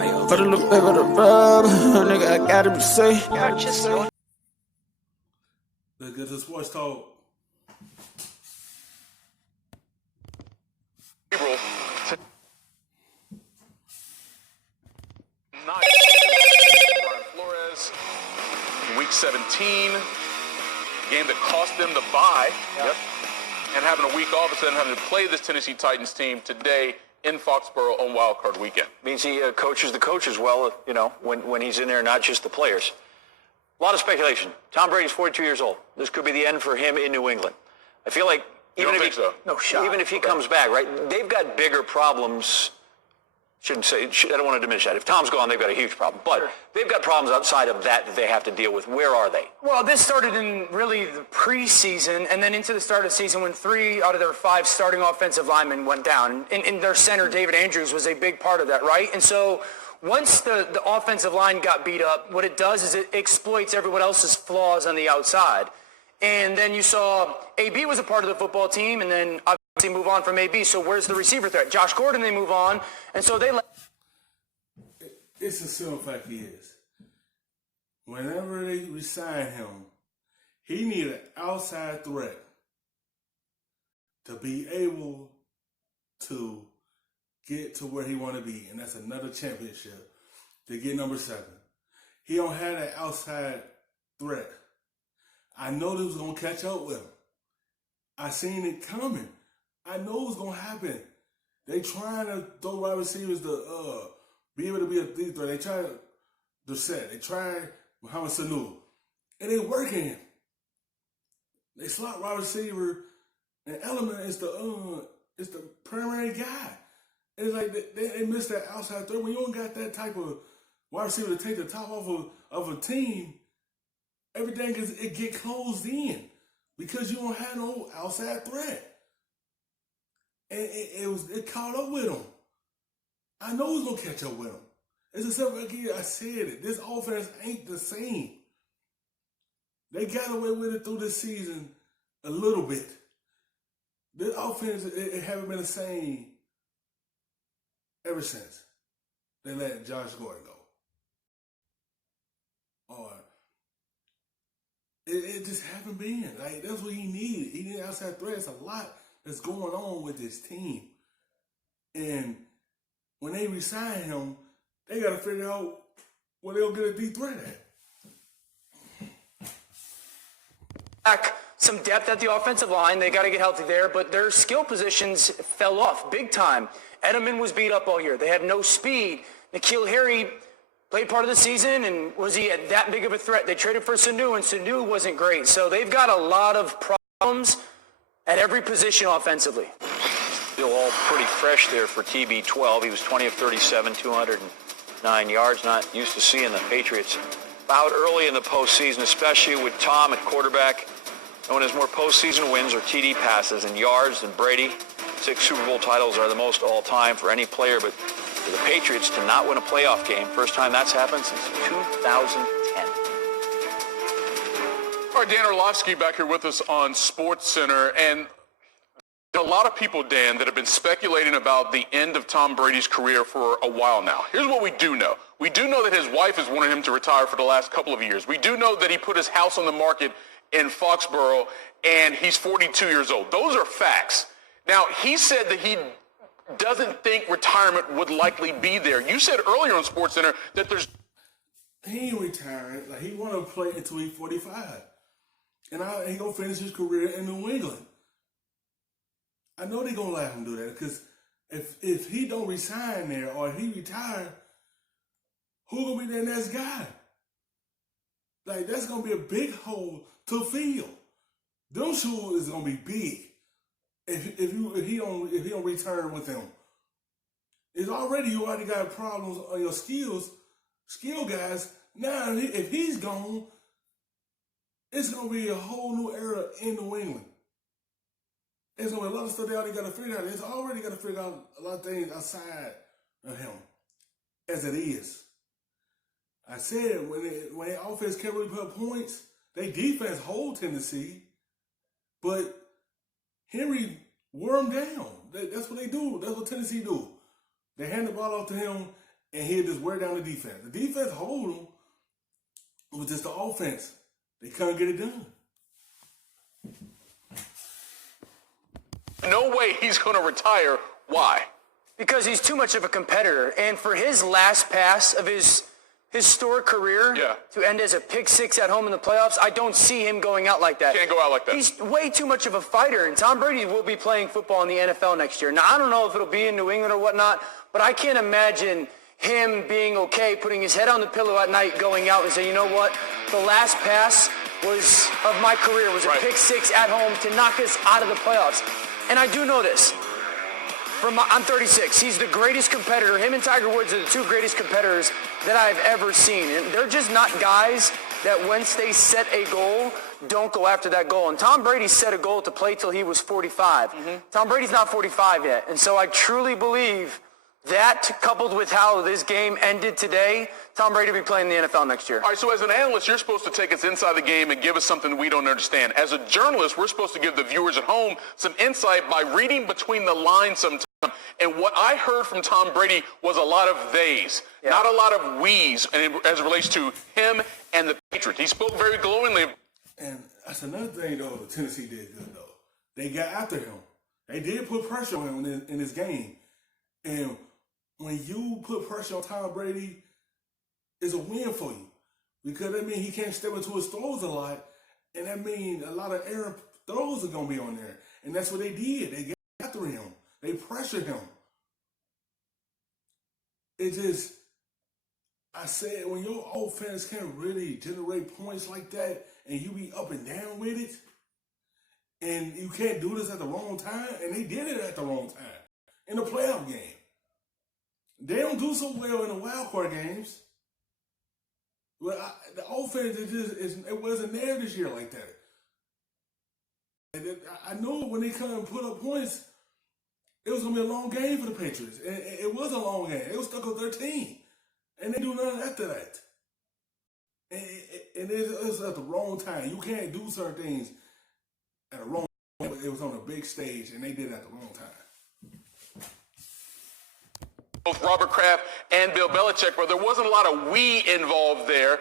Put a little bit of the rub, nigga, I gotta be safe. Let's get to sports talk. Flores, week 17, game that cost them the bye. Yep. And having a week off instead of having to play this Tennessee Titans team today in Foxborough on Wild Card Weekend. Means he coaches the coaches well, you know, when he's in there, not just the players. A lot of speculation. Tom Brady's 42 years old. This could be the end for him in New England. I feel like even if he comes back, right? They've got bigger problems. I don't want to diminish that. If Tom's gone, they've got a huge problem. But they've got problems outside of that they have to deal with. Where are they? Well, this started in really the preseason and then into the start of the season when 3 out of their 5 starting offensive linemen went down. And their center, David Andrews, was a big part of that, right? And so once the offensive line got beat up, what it does is it exploits everyone else's flaws on the outside. And then you saw AB was a part of the football team, and then obviously move on from AB. So where's the receiver threat? Josh Gordon, they move on. And so they let... It's a simple fact he is. Whenever they resign him, he needed an outside threat to be able to get to where he want to be, and that's another championship, to get number 7. He don't have that outside threat. I know this was going to catch up with him. I seen it coming. I know it was going to happen. They trying to throw wide receivers to be able to be a deep threat. They try to set. They try Muhammad Sanu. It ain't working. They slot wide receiver, and Element is the primary guy. It's like they missed that outside threat. When you don't got that type of wide receiver to take the top off of a team, everything it get closed in because you don't have no outside threat. And it caught up with him. I know it's gonna catch up with him. It's a simple again. I said it. This offense ain't the same. They got away with it through this season a little bit. This offense it haven't been the same ever since they let Josh Gordon go. Or it just haven't been. Like, that's what he needed. He needed outside threats. A lot that's going on with this team. And when they resign him, they got to figure out where they'll get a deep threat at. Back some depth at the offensive line. They got to get healthy there, but their skill positions fell off big time. Edelman was beat up all year. They had no speed. N'Keal Harry played part of the season, and was he that big of a threat? They traded for Sanu, and Sanu wasn't great. So they've got a lot of problems at every position offensively. Still all pretty fresh there for TB12. He was 20 of 37, 209 yards. Not used to seeing the Patriots out early in the postseason, especially with Tom at quarterback. No one has more postseason wins or TD passes and yards than Brady. 6 Super Bowl titles are the most all-time for any player, but for the Patriots to not win a playoff game, first time that's happened since 2010. All right, Dan Orlovsky back here with us on SportsCenter, and a lot of people, Dan, that have been speculating about the end of Tom Brady's career for a while now. Here's what we do know. We do know that his wife has wanted him to retire for the last couple of years. We do know that he put his house on the market in Foxborough, and he's 42 years old. Those are facts. Now, he said that he doesn't think retirement would likely be there. You said earlier on SportsCenter that there's... He ain't retiring. Like, he want to play until he's 45. And he going to finish his career in New England. I know they going to let him do that because if he don't resign there or he retire, who going to be their next guy? Like, that's going to be a big hole to fill. Them shoes is going to be big if he don't return with them. You already got problems on your skill guys. Now, if he's gone, it's going to be a whole new era in New England. There's going to be a lot of stuff they already got to figure out. It's already got to figure out a lot of things outside of him, as it is. I said, when their offense can't really put points, their defense hold Tennessee, but Henry wore him down. That's what they do. That's what Tennessee do. They hand the ball off to him, and he'll just wear down the defense. The defense hold him. It was just the offense. They couldn't get it done. No way he's going to retire. Why? Because he's too much of a competitor. And for his last pass of his historic career to end as a pick-6 at home in the playoffs, I don't see him going out like that. Can't go out like that. He's way too much of a fighter, and Tom Brady will be playing football in the NFL next year. Now, I don't know if it'll be in New England or whatnot, but I can't imagine him being okay, putting his head on the pillow at night, going out and saying, you know what, the last pass of my career was a pick-6 at home to knock us out of the playoffs. And I do know this. I'm 36. He's the greatest competitor. Him and Tiger Woods are the two greatest competitors that I've ever seen. And they're just not guys that once they set a goal, don't go after that goal. And Tom Brady set a goal to play till he was 45. Tom Brady's not 45 yet. And so I truly believe that, coupled with how this game ended today, Tom Brady will be playing in the NFL next year. All right, so as an analyst, you're supposed to take us inside the game and give us something we don't understand. As a journalist, we're supposed to give the viewers at home some insight by reading between the lines sometimes. And what I heard from Tom Brady was a lot of theys, not a lot of we's, and as it relates to him and the Patriots. He spoke very glowingly. And that's another thing, though, Tennessee did good, though. They got after him. They did put pressure on him in this game. And when you put pressure on Tom Brady, it's a win for you. Because that means he can't step into his throws a lot. And that means a lot of errant throws are going to be on there. And that's what they did. They got after him. They pressured him. It just, I said, when your offense can't really generate points like that and you be up and down with it, and you can't do this at the wrong time, and they did it at the wrong time in the playoff game. They don't do so well in the wild card games. But the offense, it wasn't there this year like that. And I know when they come and put up points, it was going to be a long game for the Patriots. And it was a long game. It was stuck on 13. And they do nothing after that. And it was at the wrong time. You can't do certain things at the wrong time. It was on a big stage, and they did it at the wrong time. Both Robert Kraft and Bill Belichick, where there wasn't a lot of we involved there.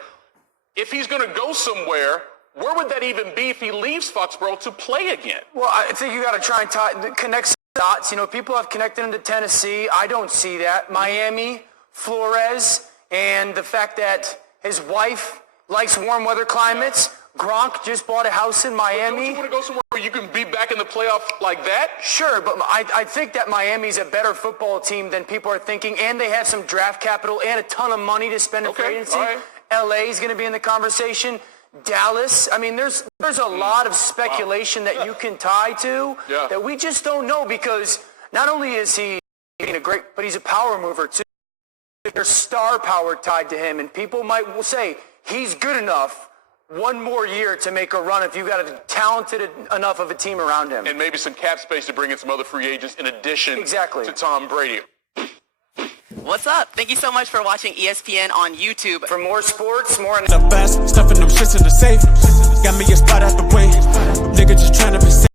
If he's going to go somewhere, where would that even be if he leaves Foxborough to play again? Well, I think you got to try and connect some dots. You know, people have connected him to Tennessee. I don't see that. Miami, Flores, and the fact that his wife likes warm weather climates. Gronk just bought a house in Miami. Don't you want to go somewhere where you can be back in the playoff like that? Sure, but I think that Miami's a better football team than people are thinking, and they have some draft capital and a ton of money to spend in free agency. Right. LA is going to be in the conversation. Dallas. I mean, there's a lot of speculation that you can tie to that we just don't know, because not only is he a great, but he's a power mover too. There's star power tied to him, and people will say he's good enough one more year to make a run if you've got a talented enough of a team around him. And maybe some cap space to bring in some other free agents in addition to Tom Brady. What's up? Thank you so much for watching ESPN on YouTube. For more sports, more... The best, stuffing them shits in the safe. Got me a spot out the way. Nigga just trying to be safe.